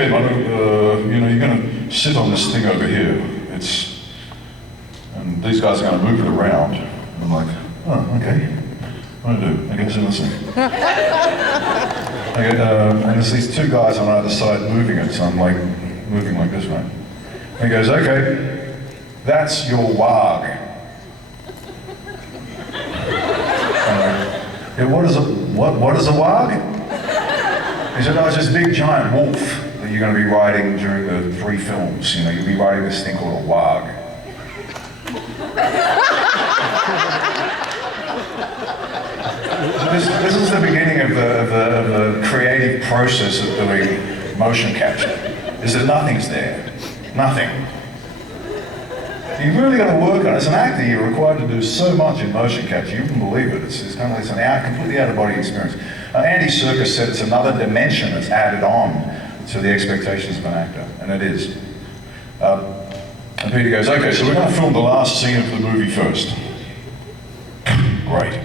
okay, Manu, you're going to sit on this thing over here. And these guys are going to move it around. And I'm like, oh, okay. What do I do? I guess in this thing. And there's these two guys on either side moving it, so I'm like, moving like this, right? And he goes, okay, that's your Warg. Yeah, what is a Warg? He said, no, it's this big giant wolf that you're going to be riding during the 3 films. You'll be riding this thing called a Warg. This is the beginning of the creative process of doing motion capture. Is that nothing's there. Nothing. You've really got to work on it. As an actor, you're required to do so much in motion capture. You wouldn't believe it. It's kind of like an completely out-of-body experience. Andy Serkis said it's another dimension that's added on to the expectations of an actor, and it is. And Peter goes, okay, so we're going to film the last scene of the movie first. Great.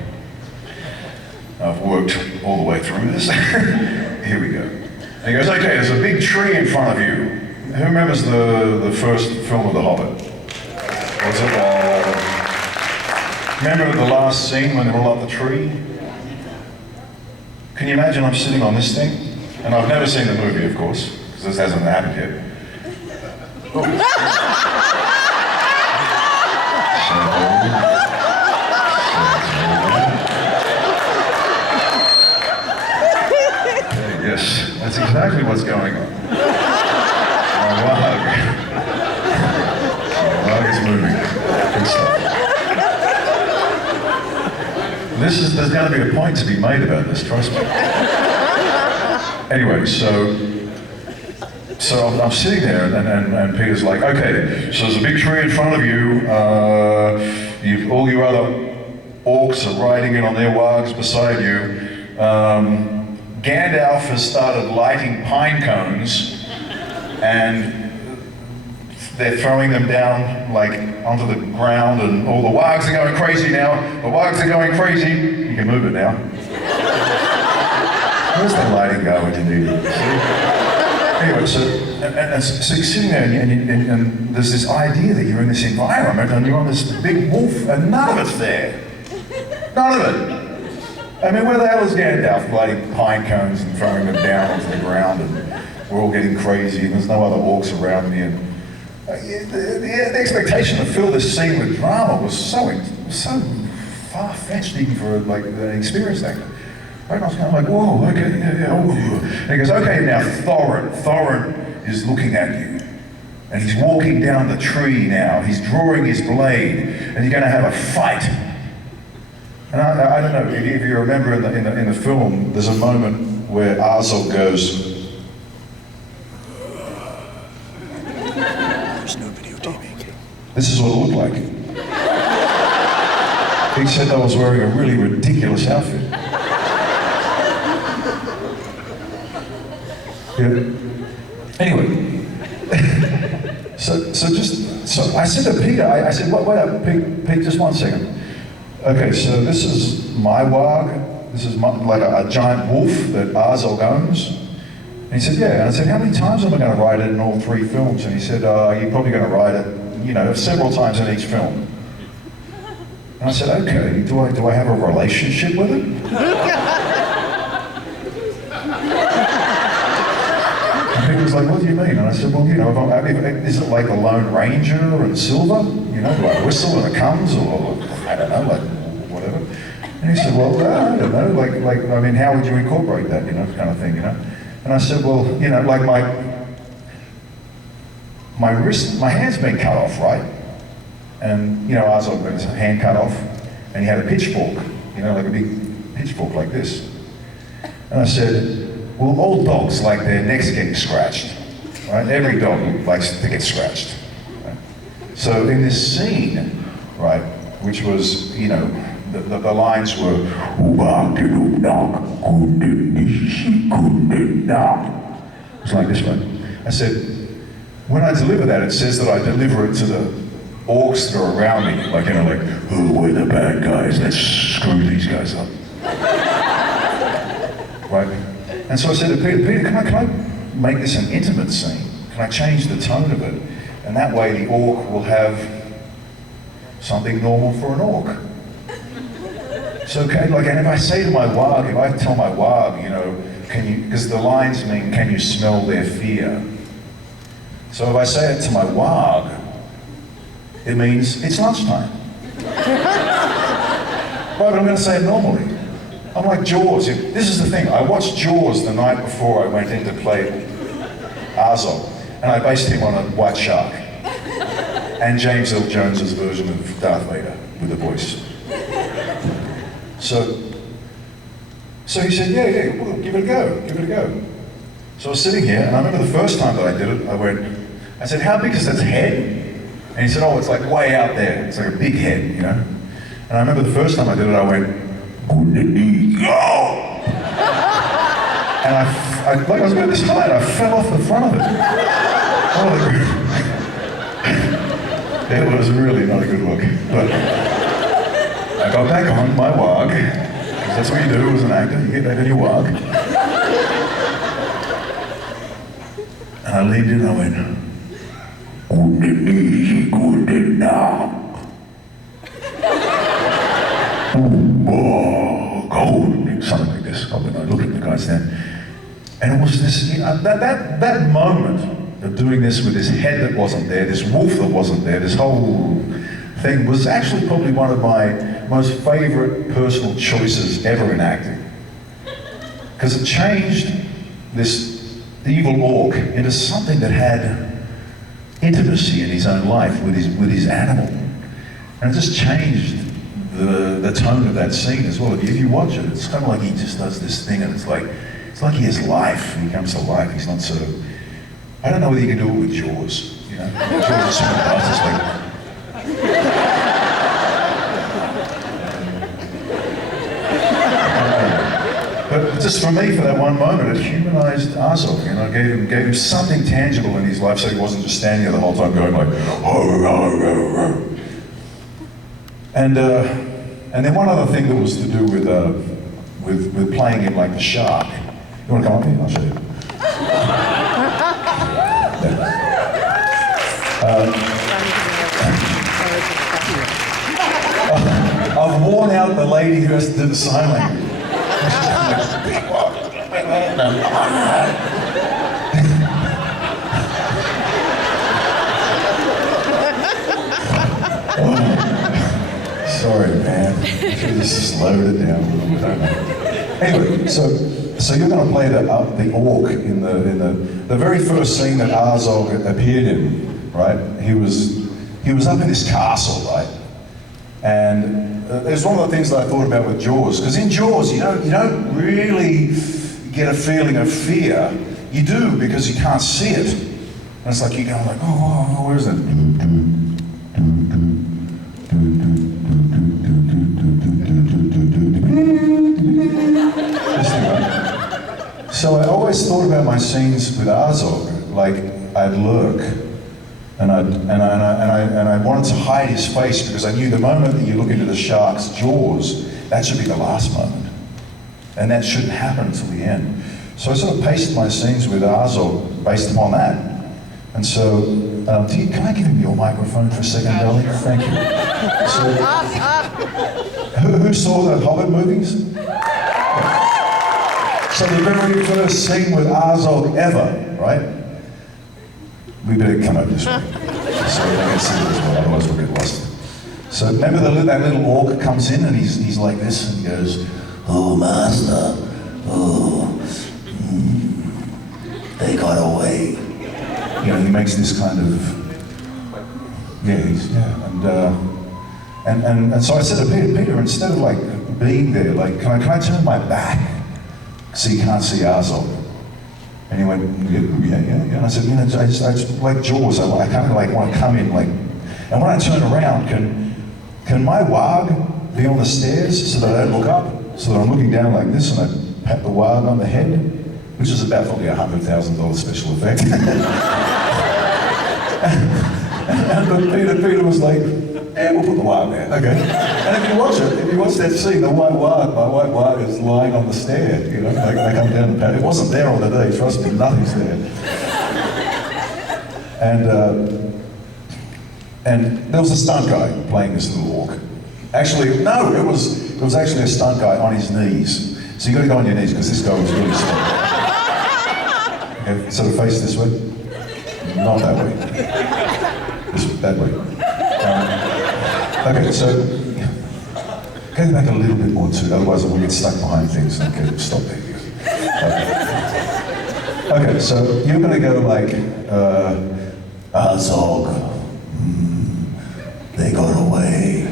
I've worked all the way through this. Here we go. And he goes, okay, there's a big tree in front of you. Who remembers the first film of The Hobbit? Was it, remember the last scene when they're all up the tree? Can you imagine I'm sitting on this thing? And I've never seen the movie, of course, because this hasn't happened yet. Oh. Yes, that's exactly what's going on. My Warg is moving. Good stuff. There's got to be a point to be made about this, trust me. Anyway, so I'm sitting there and Peter's like, okay, so there's a big tree in front of you. All your other orcs are riding in on their wargs beside you. Gandalf has started lighting pine cones and they're throwing them down like onto the ground and all the wargs are going crazy now. The wargs are going crazy. You can move it now. Where's the lighting go when you need it? Anyway, so you're sitting there and there's this idea that you're in this environment and you're on this big wolf and none of it's there. None of it. I mean, where the hell is Gandalf lighting pine cones and throwing them down onto the ground and we're all getting crazy and there's no other orcs around me and the expectation to fill this scene with drama was so far-fetched even for like an experienced actor. Right? I was kind of like, whoa, okay, yeah. Oh. And he goes, okay, now Thorin is looking at you. And he's walking down the tree now. He's drawing his blade, and you're going to have a fight. And I don't know, if you remember in the film, there's a moment where Azog goes, there's no videotaping. This is what it looked like. He said I was wearing a really ridiculous outfit. Yeah. Anyway, so I said to Peter, I said, wait up, Pete, just 1 second. Okay, so this is my Warg. This is like a giant wolf that Azog owns. And he said, yeah. And I said, how many times am I going to ride it in all 3 films? And he said, you're probably going to ride it, several times in each film. And I said, okay, do I have a relationship with it? And he was like, what do you mean? And I said, well, is it like the Lone Ranger and Silver? Do I whistle when it comes, or I don't know, like whatever. And he said, well, I don't know, like, how would you incorporate that, kind of thing, And I said, well, like my wrist, my hand's been cut off, right? And, Azog got his hand cut off, and he had a pitchfork, like a big pitchfork like this. And I said, well, all dogs like their necks getting scratched, right? Every dog likes to get scratched. Right? So in this scene, right, which was, the lines were, it was like this, right? I said, when I deliver that, it says that I deliver it to the orcs that are around me, like, oh, we're the bad guys, let's screw these guys up. Right? And so I said to Peter, can I make this an intimate scene? Can I change the tone of it? And that way the orc will have something normal for an orc. So, okay, like, and if I say to my warg, if I tell my warg, you know, can you, because the lines mean, can you smell their fear? So if I say it to my warg, it means it's lunchtime. But I'm going to say it normally. I'm like Jaws. This is the thing. I watched Jaws the night before I went in to play Azog, and I based him on a white shark. And James Earl Jones's version of Darth Vader with the voice. So he said, yeah, well, give it a go. So I was sitting here, and I remember the first time that I did it, I said, how big is that head? And he said, oh, it's like way out there. It's like a big head, you know? And I remember the first time I did it, I went, go! And like I was about this high, and I fell off the front of it. It was really not a good look. But I got back on my warg, because that's what you do as an actor, you get back on your warg. And I leaned in and I went, something like this. I looked at the guys then. And it was this, you know, that moment of doing this with this head that wasn't there, this wolf that wasn't there, this whole thing was actually probably one of my most favorite personal choices ever in acting. Because it changed this evil orc into something that had intimacy in his own life with his animal. And it just changed the tone of that scene as well. If you watch it, it's kind of like he just does this thing, and it's like he has life, and he comes to life. He's not so, I don't know whether you can do it with Jaws, you know? Jaws is sort of does, it's like, but just for me, for that one moment, it humanized Azog, you know, gave him something tangible in his life, so he wasn't just standing there the whole time going like, and then one other thing that was to do with playing him like the shark. You want to come up here? I'll show you. I've worn out the lady who has to do the sign language. Sorry, man. I should have just slowed it down a little bit. Anyway, so you're going to play the orc in the very first scene that Azog appeared in, right? He was up in this castle, right? And it's one of the things that I thought about with Jaws, because in Jaws you don't really get a feeling of fear. You do, because you can't see it, and it's like you're going like, oh, where is it? So I always thought about my scenes with Azog, like I'd lurk, and I wanted to hide his face, because I knew the moment that you look into the shark's jaws, that should be the last moment, and that shouldn't happen until the end. So I sort of paced my scenes with Azog based upon that. And so, can I give him your microphone for a second, darling? Thank you. So, who saw the Hobbit movies? So the very first scene with Azog ever, right? We better come over this way. So I can see this one, otherwise we'll get lost. So remember that little orc comes in and he's like this and he goes, oh master, oh, they got away. You know, he makes this kind of, and so I said to Peter, instead of like being there, like, can I turn my back so you can't see Azog? And he went, yeah. And I said, you know, I just like Jaws, I kind of like want to come in like, and when I turn around, can my warg be on the stairs so that I don't look up? So that I'm looking down like this and I pat the warg on the head, which is about probably $100,000 special effect. But Peter was like, yeah, we'll put the Warg there, okay. And if you watch that scene, my white Warg is lying on the stair, you know, like they come down the path. It wasn't there on the day, trust me, nothing's there. And there was a stunt guy playing this little orc. Actually, no, it was actually a stunt guy on his knees. So you got to go on your knees because this guy was really stunt. Okay, sort of face this way. Not that way. That way. Okay, so go back a little bit more too, otherwise I will get stuck behind things. Okay, stop there. Okay, so you're going to go like, Azog, they got away.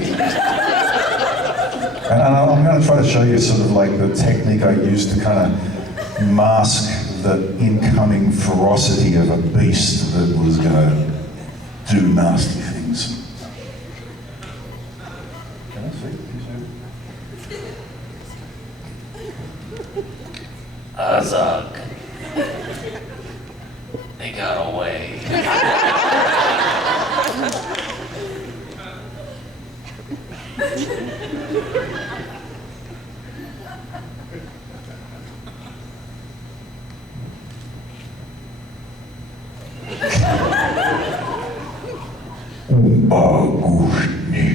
And I'm going to try to show you sort of like the technique I used to kind of mask the incoming ferocity of a beast that was going to do nasty things. Can I see? Azog, they got away. Bagushni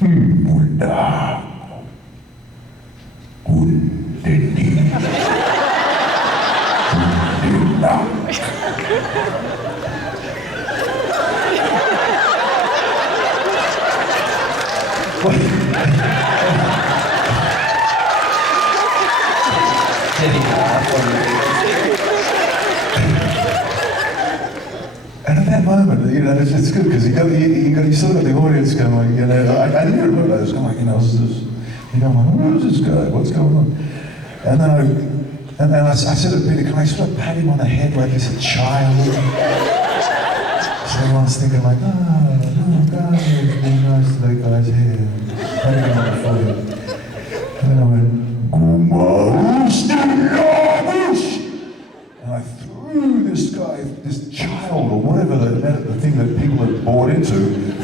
Muda Kundeni Kundina. And at that moment, you know, it's good because you sort of got the audience going, you know, I never realised, going, you know, you know, who is this guy? What's going on? And then I said to Peter, can I sort of pat him on the head like he's a child? So everyone's thinking like, oh, God, it's really nice to that guy's hair. Patting him on the forehead. And then I went, and I threw this guy, this child, or whatever the thing that people had bought into,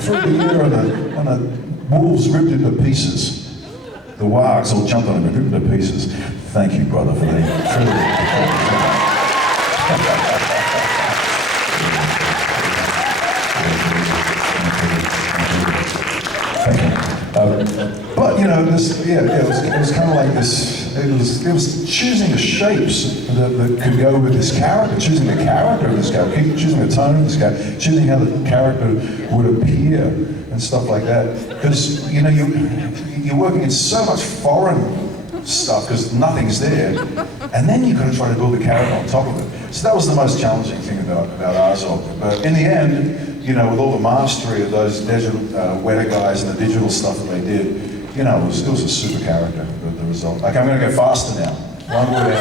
through the air, and the wolves ripped into pieces. The wargs all jumped on him and ripped into pieces. Thank you, brother, for that incredible but you know, it was kind of like this. It was choosing the shapes that could go with this character, choosing the character of this character, choosing the tone of this character, choosing how the character would appear and stuff like that. Because you know, you're working in so much foreign stuff because nothing's there, and then you've got to try to build a character on top of it. So that was the most challenging thing about Azog. But in the end, you know, with all the mastery of those digital Weta guys and the digital stuff that they did, you know, it was a super character, the result. Like, I'm going to go faster now. One word.